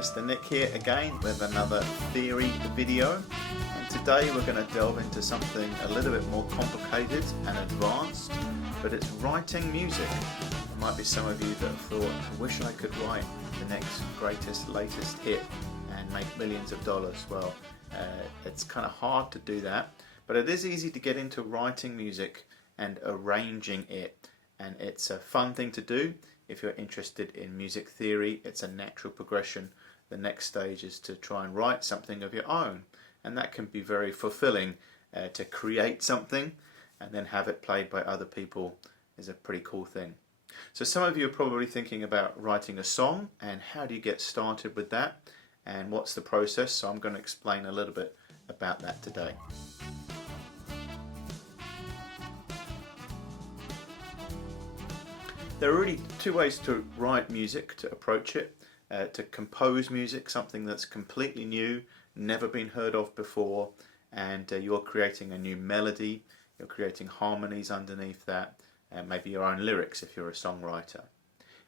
Mr. Nick here again with another theory video, and today we're going to delve into something a little bit more complicated and advanced, but it's writing music. There might be some of you that have thought, I wish I could write the next greatest, latest hit and make millions of dollars. Well, it's kind of hard to do that, but it is easy to get into writing music and arranging it, and it's a fun thing to do. If you're interested in music theory, it's a natural progression. The next stage is to try and write something of your own, and that can be very fulfilling. To create something and then have it played by other people is a pretty cool thing. So some of you are probably thinking about writing a song, and how do you get started with that, and what's the process? So I'm going to explain a little bit about that today. There are really two ways to write music, to approach it. To compose music, something that's completely new, never been heard of before, and you're creating a new melody, you're creating harmonies underneath that, and maybe your own lyrics if you're a songwriter.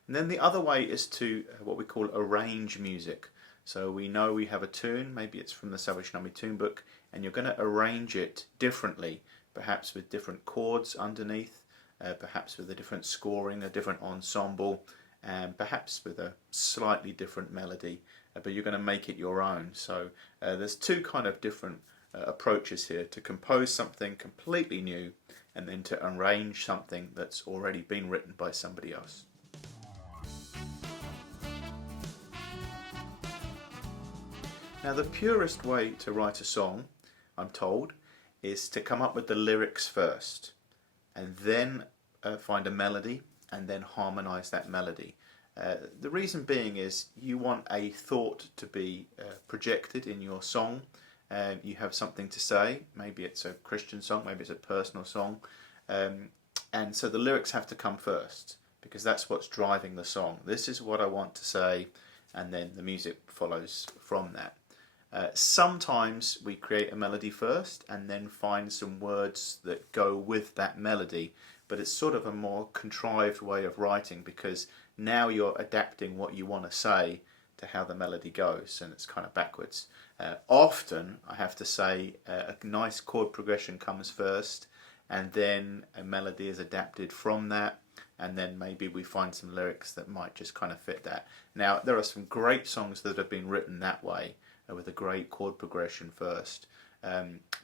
And then the other way is to what we call arrange music. So we know we have a tune, maybe it's from the Salvation Army tune book, and you're going to arrange it differently, perhaps with different chords underneath, perhaps with a different scoring, a different ensemble, and perhaps with a slightly different melody, but you're going to make it your own. So there's two kind of different approaches here: to compose something completely new, and then to arrange something that's already been written by somebody else. Now, the purest way to write a song, I'm told, is to come up with the lyrics first, and then find a melody, and then harmonize that melody. The reason being is you want a thought to be projected in your song. You have something to say, maybe it's a Christian song, maybe it's a personal song, and so the lyrics have to come first, because that's what's driving the song. This is what I want to say, and then the music follows from that. Sometimes we create a melody first and then find some words that go with that melody, but it's sort of a more contrived way of writing, because now you're adapting what you want to say to how the melody goes, and it's kind of backwards. Often, I have to say, a nice chord progression comes first, and then a melody is adapted from that, and then maybe we find some lyrics that might just kind of fit that. Now, there are some great songs that have been written that way, with a great chord progression first.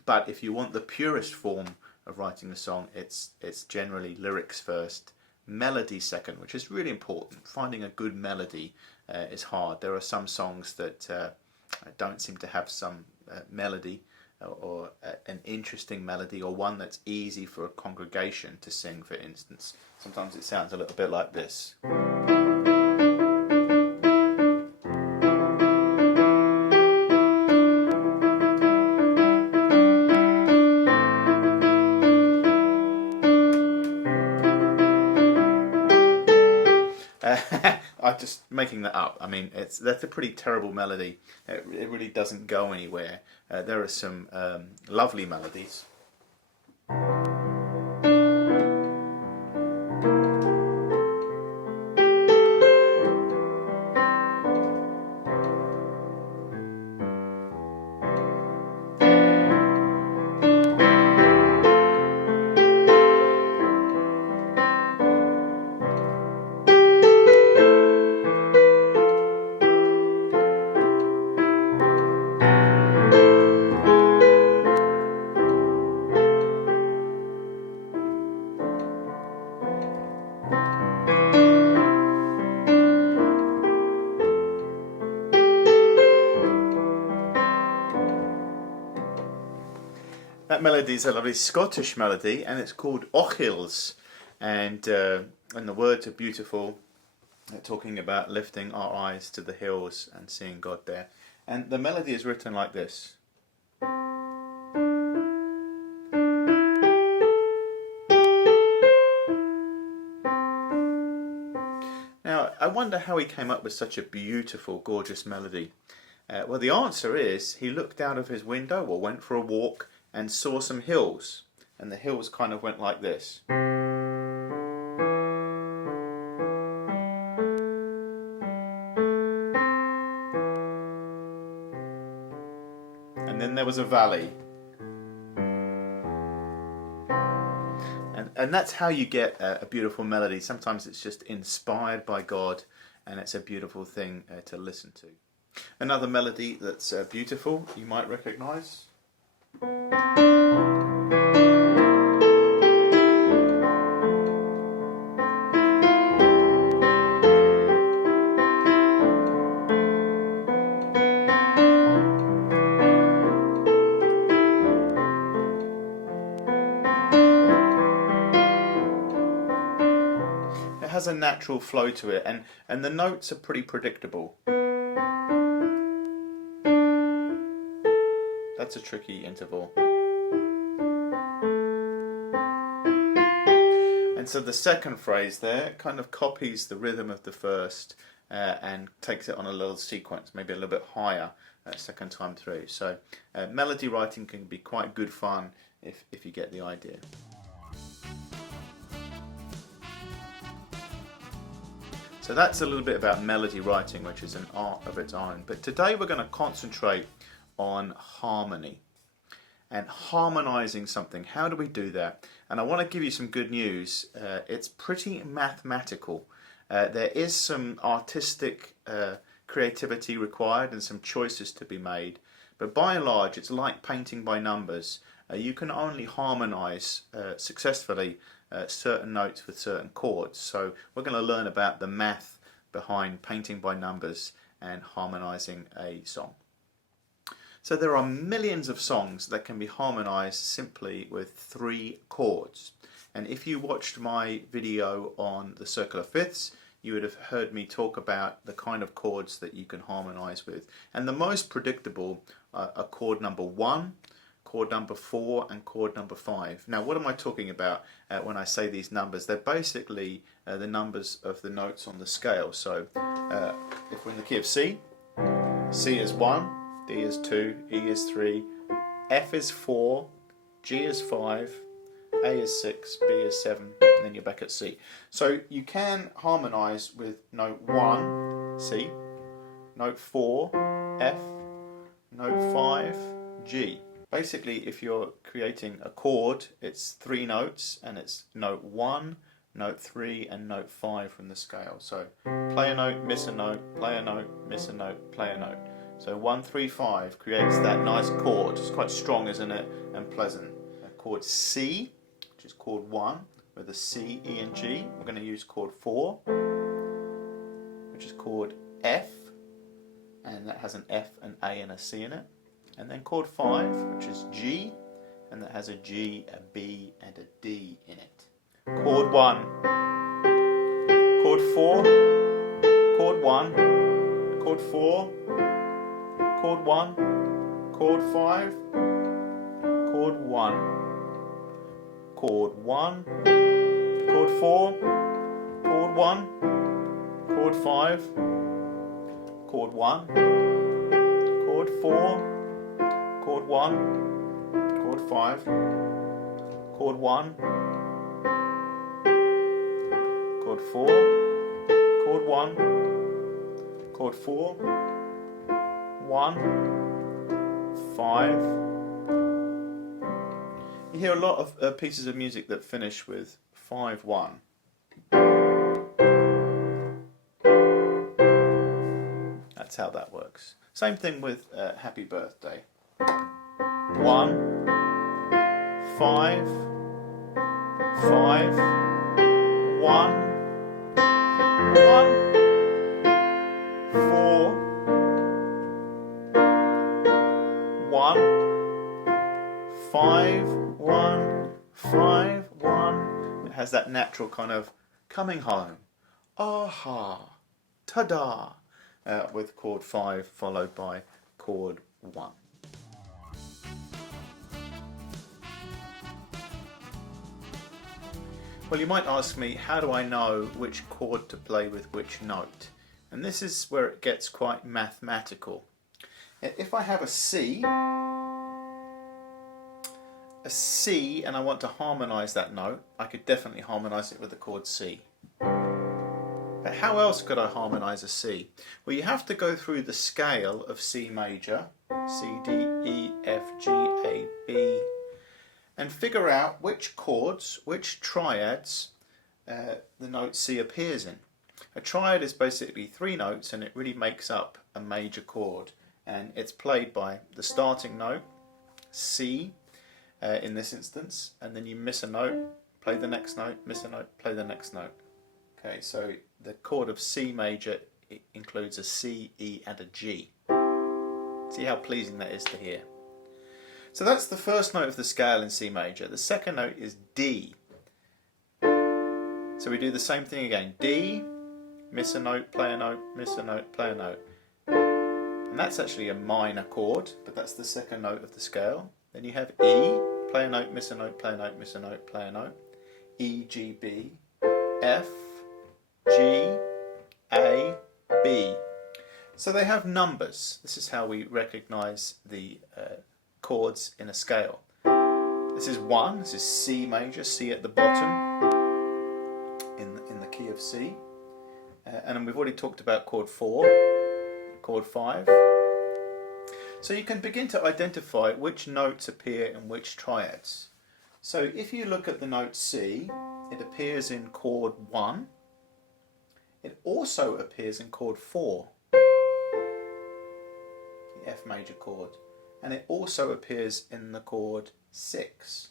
But if you want the purest form of writing a song, it's generally lyrics first, melody second, which is really important. Finding a good melody is hard. There are some songs that don't seem to have some melody, or an interesting melody, or one that's easy for a congregation to sing, for instance. Sometimes it sounds a little bit like this. I'm just making that up. I mean, that's a pretty terrible melody. It really doesn't go anywhere. There are some lovely melodies. That melody is a lovely Scottish melody, and it's called Ochils, and the words are beautiful, talking about lifting our eyes to the hills and seeing God there. And the melody is written like this. Now, I wonder how he came up with such a beautiful, gorgeous melody. Well, the answer is he looked out of his window, or went for a walk, and saw some hills, and the hills kind of went like this. and then there was a valley. And that's how you get a beautiful melody. Sometimes it's just inspired by God, and it's a beautiful thing to listen to. Another melody that's beautiful, you might recognise. It has a natural flow to it, and the notes are pretty predictable. That's a tricky interval. And so the second phrase there kind of copies the rhythm of the first and takes it on a little sequence, maybe a little bit higher second time through. So melody writing can be quite good fun if you get the idea. So that's a little bit about melody writing, which is an art of its own. But today we're going to concentrate on harmony and harmonizing something. How do we do that? And I want to give you some good news. It's pretty mathematical. There is some artistic creativity required and some choices to be made. But by and large, it's like painting by numbers. You can only harmonize successfully certain notes with certain chords. So we're going to learn about the math behind painting by numbers and harmonizing a song. So there are millions of songs that can be harmonized simply with 3 chords. And if you watched my video on the circular fifths, you would have heard me talk about the kind of chords that you can harmonize with. And the most predictable are chord number 1, chord number 4 and chord number 5. Now what am I talking about when I say these numbers? They're basically the numbers of the notes on the scale. So if we're in the key of C, C is 1, D is 2, E is 3, F is 4, G is 5, A is 6, B is 7, and then you're back at C. So you can harmonise with note 1, C, note 4, F, note 5, G. Basically, if you're creating a chord, it's 3 notes, and it's note 1, note 3, and note 5 from the scale. So play a note, miss a note, play a note, miss a note, play a note. So 1, 3, 5 creates that nice chord. It's quite strong, isn't it? And pleasant. Chord C, which is chord 1, with a C, E, and G. We're going to use chord 4, which is chord F, and that has an F, an A, and a C in it. And then chord 5, which is G, and that has a G, a B, and a D in it. Chord 1, chord 4, chord 1, chord 4, chord 1, chord 5, chord 1, chord 1, chord 4, chord 1, chord 5, chord 1, chord 4, chord 1, chord 5, chord 1, chord 4, chord 1, chord 4, 1, 5. You hear a lot of pieces of music that finish with 5, 1. That's how that works. Same thing with Happy Birthday. 1, 5, 5, 1, 1, 4, 1, 5, 1, 5, 1. It has that natural kind of coming home. Aha, ta-da, with chord 5 followed by chord 1. Well, you might ask me, how do I know which chord to play with which note? And this is where it gets quite mathematical. If I have a C, and I want to harmonise that note, I could definitely harmonise it with the chord C. But how else could I harmonise a C? Well, you have to go through the scale of C major, C, D, E, F, G, A, B, and figure out which chords, which triads the note C appears in. A triad is basically 3 notes and it really makes up a major chord, and it's played by the starting note, C in this instance, and then you miss a note, play the next note, miss a note, play the next note. Okay, so the chord of C major includes a C, E and a G. See how pleasing that is to hear. So that's the first note of the scale in C major. The second note is D. So we do the same thing again. D, miss a note, play a note, miss a note, play a note. And that's actually a minor chord, but that's the second note of the scale. Then you have E, play a note, miss a note, play a note, miss a note, play a note. E, G, B, F, G, A, B. So they have numbers. This is how we recognise the chords in a scale. This is 1, this is C major, C at the bottom in the key of C. And then we've already talked about chord 4, chord 5. So you can begin to identify which notes appear in which triads. So if you look at the note C, it appears in chord 1. It also appears in chord 4, the F major chord, and it also appears in the chord 6,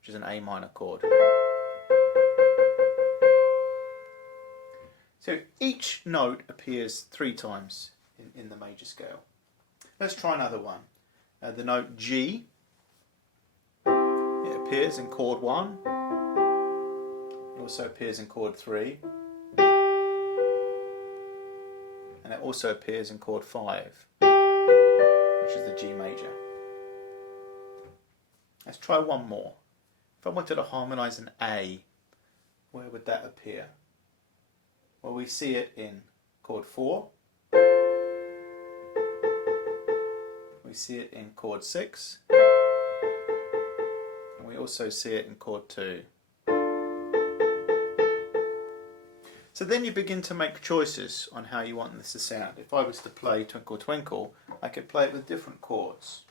which is an A minor chord. So each note appears 3 times in the major scale. Let's try another one. The note G, it appears in chord 1, it also appears in chord 3, and it also appears in chord 5, which is the G major. Let's try one more. If I wanted to harmonise an A, where would that appear? Well, we see it in chord 4, we see it in chord 6, and we also see it in chord 2. So then you begin to make choices on how you want this to sound. If I was to play Twinkle Twinkle, I could play it with different chords.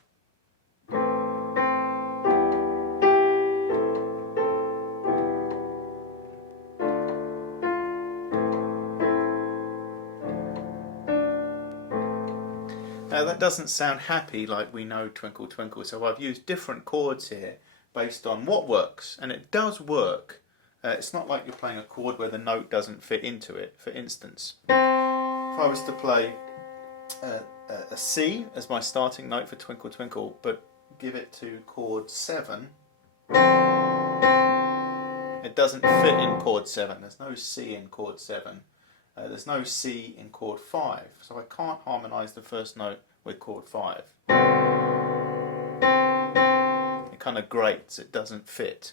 Now that doesn't sound happy like we know Twinkle Twinkle, so I've used different chords here based on what works, and it does work. It's not like you're playing a chord where the note doesn't fit into it. For instance, if I was to play a C as my starting note for Twinkle Twinkle, but give it to chord 7, it doesn't fit in chord 7. There's no C in chord 7. There's no C in chord 5, so I can't harmonise the first note with chord 5. It kind of grates, it doesn't fit.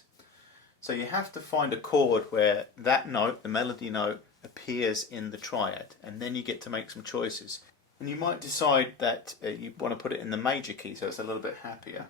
So you have to find a chord where that note, the melody note, appears in the triad, and then you get to make some choices. And you might decide that you want to put it in the major key so it's a little bit happier.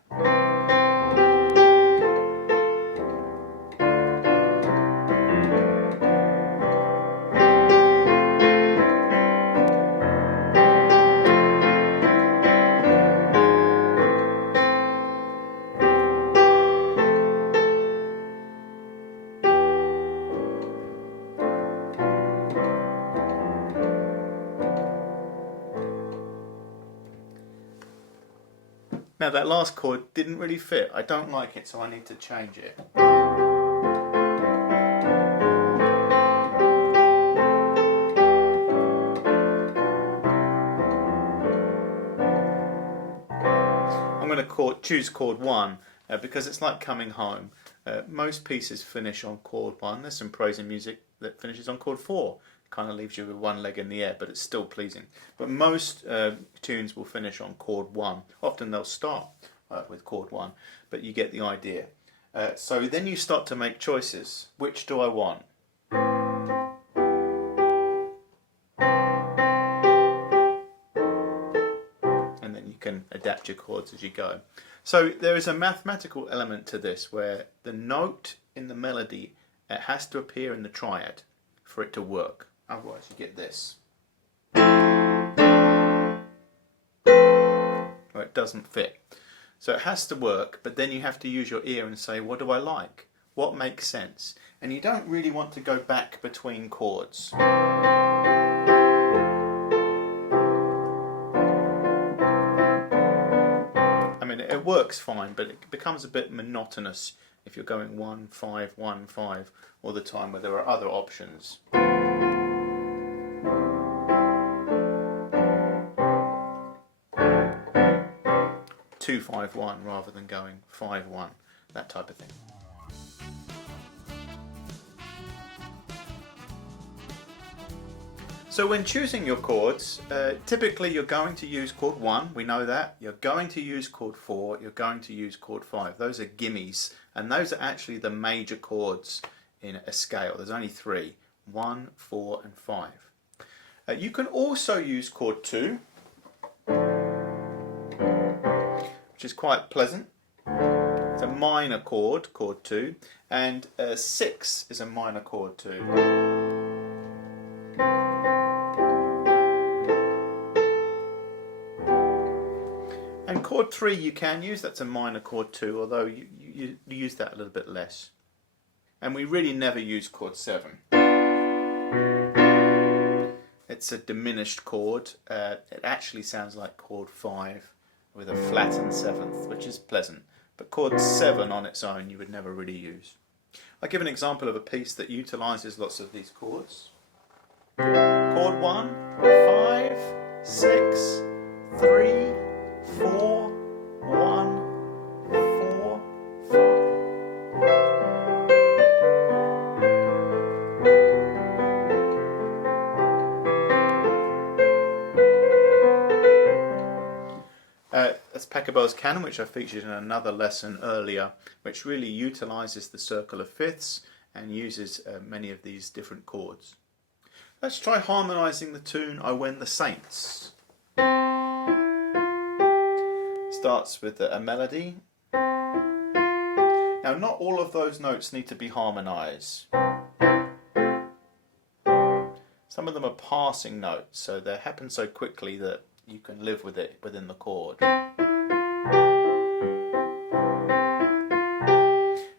Now that last chord didn't really fit. I don't like it, so I need to change it. I'm going to choose chord 1 because it's like coming home. Most pieces finish on chord 1. There's some prose in music that finishes on chord 4. Kind of leaves you with one leg in the air, but it's still pleasing. But most tunes will finish on chord 1. Often they'll start with chord 1, but you get the idea. So then you start to make choices. Which do I want? And then you can adapt your chords as you go. So there is a mathematical element to this where the note in the melody has to appear in the triad for it to work. Otherwise you get this. Or it doesn't fit. So it has to work, but then you have to use your ear and say, what do I like? What makes sense? And you don't really want to go back between chords. I mean, it works fine, but it becomes a bit monotonous if you're going 1, 5, 1, 5 all the time, where there are other options. 2, 5, 1 rather than going 5, 1, that type of thing. So when choosing your chords, typically you're going to use chord 1, we know that. You're going to use chord 4, you're going to use chord 5. Those are gimmies, and those are actually the major chords in a scale. There's only 3, 1, 4 and 5. You can also use chord 2, which is quite pleasant. It's a minor chord, chord 2, and 6 is a minor chord 2. And chord 3 you can use, that's a minor chord 2, although you use that a little bit less. And we really never use chord 7. It's a diminished chord. It actually sounds like chord 5 with a flattened 7th, which is pleasant. But chord 7 on its own you would never really use. I'll give an example of a piece that utilises lots of these chords. Chord 1, 5, 6, 3, 4, 1, 4, 5. That's Pachelbel's canon, which I featured in another lesson earlier, which really utilises the circle of fifths and uses many of these different chords. Let's try harmonising the tune I When the Saints. Starts with a melody. Now not all of those notes need to be harmonised. Some of them are passing notes, so they happen so quickly that you can live with it within the chord.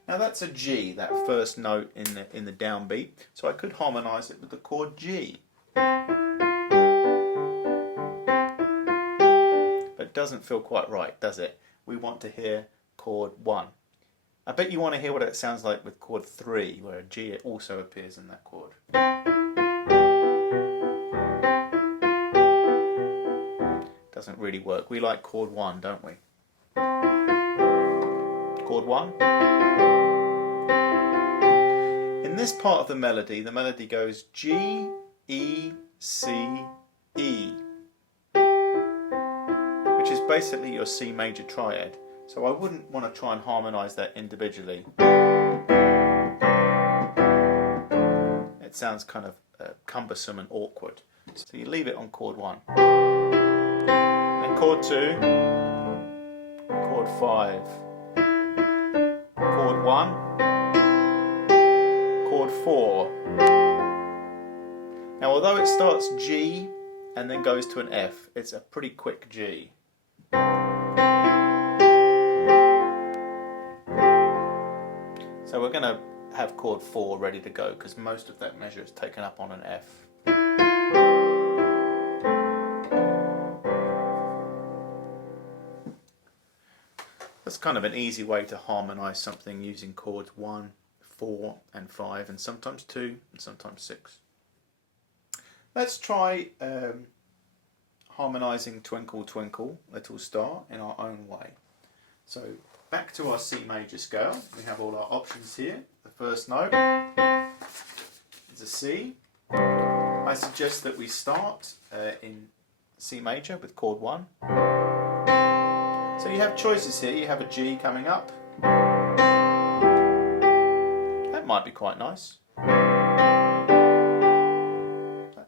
Now that's a G, that first note in the downbeat, so I could harmonise it with the chord G. It doesn't feel quite right, does it? We want to hear chord 1. I bet you want to hear what it sounds like with chord 3, where a G also appears in that chord. Doesn't really work. We like chord 1, don't we? Chord 1. In this part of the melody goes G, E, C, E, which is basically your C major triad. So I wouldn't want to try and harmonise that individually. It sounds kind of cumbersome and awkward. So you leave it on chord 1. Then chord 2, chord 5, chord 1, chord 4. Now although it starts G and then goes to an F, it's a pretty quick G. So we're going to have chord 4 ready to go because most of that measure is taken up on an F. That's kind of an easy way to harmonise something using chords 1, 4 and 5 and sometimes 2 and sometimes 6. Let's try harmonising Twinkle Twinkle Little Star in our own way. So back to our C major scale, we have all our options here. The first note is a C. I suggest that we start in C major with chord 1. So you have choices here, you have a G coming up. That might be quite nice.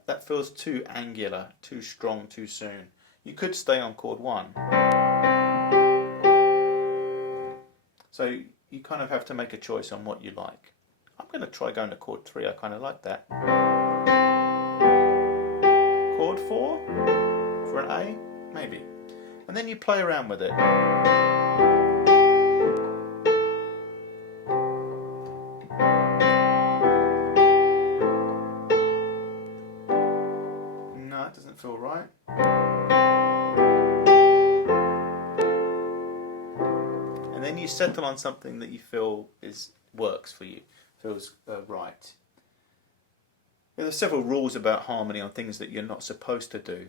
That feels too angular, too strong, too soon. You could stay on chord 1. So you kind of have to make a choice on what you like. I'm going to try going to chord 3, I kind of like that. chord for an A? Maybe. And then you play around with it. No, it doesn't feel right. And then you settle on something that you feel works for you, feels right. There are several rules about harmony on things that you're not supposed to do,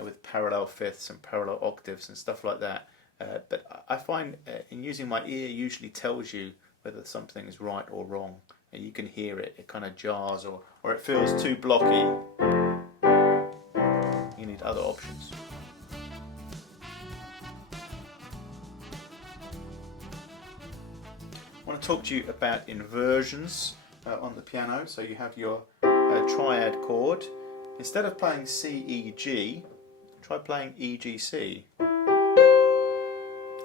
with parallel fifths and parallel octaves and stuff like that. But I find in using my ear usually tells you whether something is right or wrong, and you can hear it. It kind of jars, or it feels too blocky. You need other options. I want to talk to you about inversions on the piano. So you have your triad chord. Instead of playing C, E, G, try playing E, G, C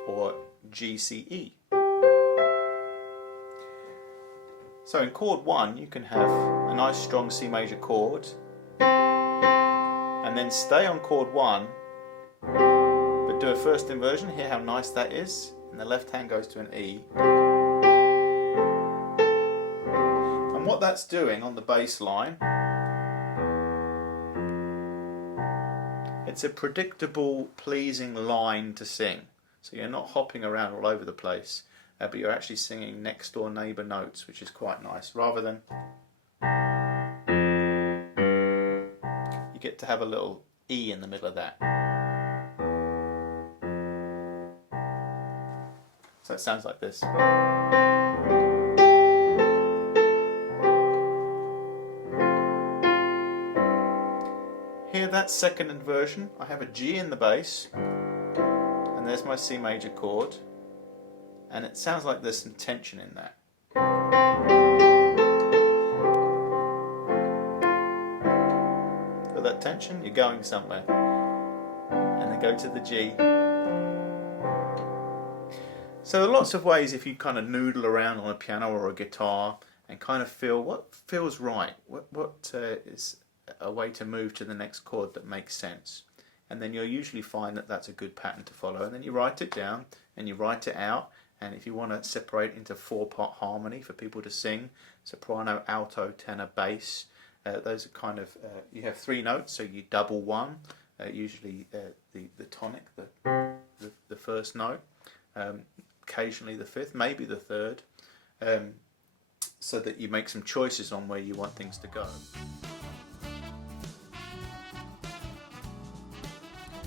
or G, C, E. So in chord 1 you can have a nice strong C major chord and then stay on chord 1 but do a first inversion. Hear how nice that is, and the left hand goes to an E. And what that's doing on the bass line, it's a predictable, pleasing line to sing. So you're not hopping around all over the place, but you're actually singing next door neighbour notes, which is quite nice, rather than you get to have a little E in the middle of that. So it sounds like this. Hear that second inversion? I have a G in the bass, and there's my C major chord, and it sounds like there's some tension in that. Feel that tension? You're going somewhere. And then go to the G. So there are lots of ways if you kind of noodle around on a piano or a guitar and kind of feel what feels right, what is a way to move to the next chord that makes sense. And then you'll usually find that that's a good pattern to follow. And then you write it down and you write it out. And if you want to separate into 4-part harmony for people to sing, soprano, alto, tenor, bass, those are kind of, you have 3 notes, so you double one, usually the tonic, the first note, occasionally the 5th, maybe the 3rd, so that you make some choices on where you want things to go.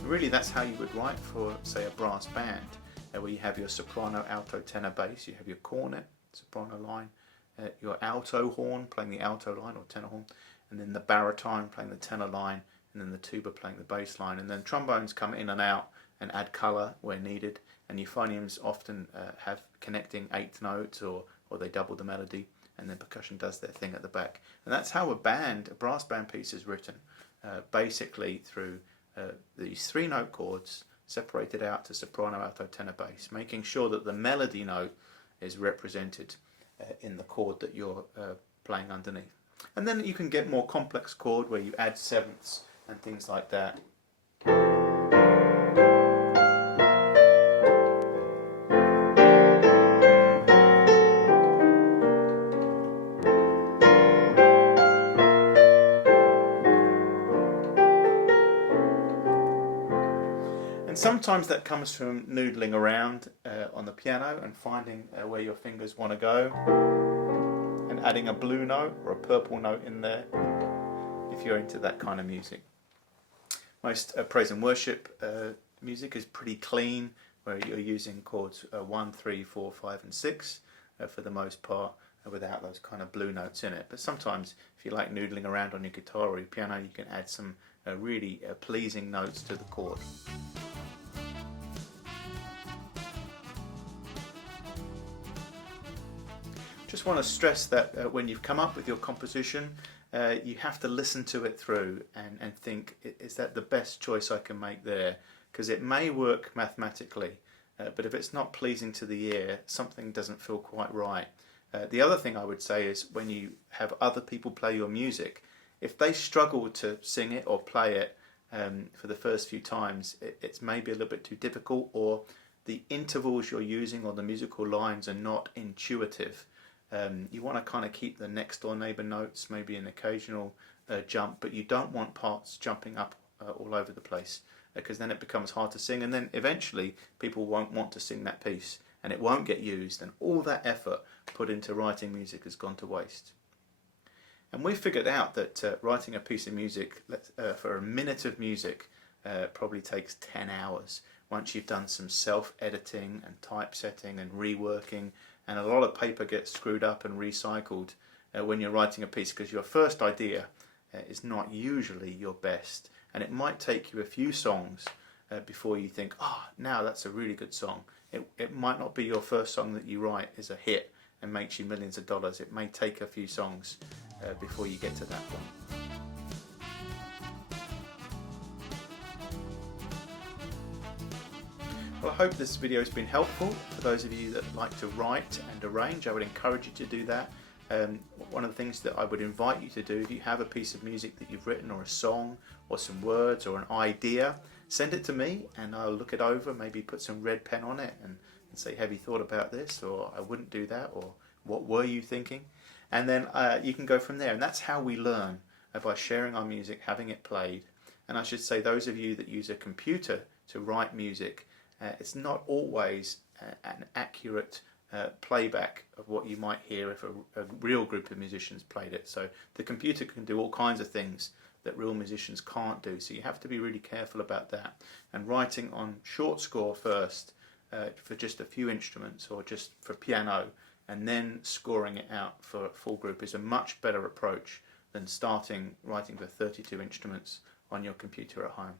Really, that's how you would write for, say, a brass band, where you have your soprano, alto, tenor, bass, you have your cornet, soprano line, your alto horn playing the alto line or tenor horn, and then the baritone playing the tenor line, and then the tuba playing the bass line, and then trombones come in and out and add colour where needed, and euphoniums often have connecting 8th notes, or they double the melody, and then percussion does their thing at the back. And that's how a brass band piece is written, basically through these 3 note chords separated out to soprano, alto, tenor, bass, making sure that the melody note is represented in the chord that you're playing underneath. And then you can get more complex chord where you add 7ths and things like that. Sometimes that comes from noodling around on the piano and finding where your fingers want to go, and adding a blue note or a purple note in there if you're into that kind of music. Most praise and worship music is pretty clean, where you're using chords 1, 3, 4, 5 and 6 for the most part, without those kind of blue notes in it. But sometimes if you like noodling around on your guitar or your piano, you can add some really pleasing notes to the chord. Just want to stress that when you've come up with your composition, you have to listen to it through and think, is that the best choice I can make there? Because it may work mathematically, but if it's not pleasing to the ear, something doesn't feel quite right. The other thing I would say is when you have other people play your music, if they struggle to sing it or play it, for the first few times, it's maybe a little bit too difficult, or the intervals you're using or the musical lines are not intuitive. You want to kind of keep the next door neighbor notes, maybe an occasional jump, but you don't want parts jumping up all over the place, because then it becomes hard to sing, and then eventually people won't want to sing that piece and it won't get used, and all that effort put into writing music has gone to waste. And we figured out that writing a piece of music for a minute of music probably takes 10 hours once you've done some self-editing and typesetting and reworking, and a lot of paper gets screwed up and recycled when you're writing a piece, because your first idea is not usually your best, and it might take you a few songs before you think, now that's a really good song. It might not be your first song that you write is a hit and makes you millions of dollars. It may take a few songs before you get to that point. Well, I hope this video has been helpful for those of you that like to write and arrange. I would encourage you to do that. One of the things that I would invite you to do, if you have a piece of music that you've written, or a song, or some words, or an idea, send it to me and I'll look it over, maybe put some red pen on it and say, have you thought about this, or I wouldn't do that, or what were you thinking? And then you can go from there. And that's how we learn, by sharing our music, having it played. And I should say, those of you that use a computer to write music, it's not always an accurate playback of what you might hear if a real group of musicians played it. So the computer can do all kinds of things that real musicians can't do, so you have to be really careful about that. And writing on short score first for just a few instruments, or just for piano, and then scoring it out for a full group is a much better approach than starting writing for 32 instruments on your computer at home.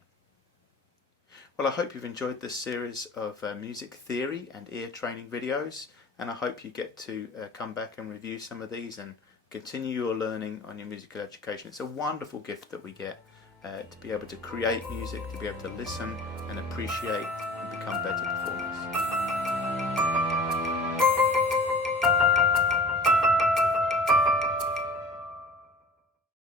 Well, I hope you've enjoyed this series of music theory and ear training videos, and I hope you get to come back and review some of these and continue your learning on your musical education. It's a wonderful gift that we get to be able to create music, to be able to listen and appreciate and become better performers.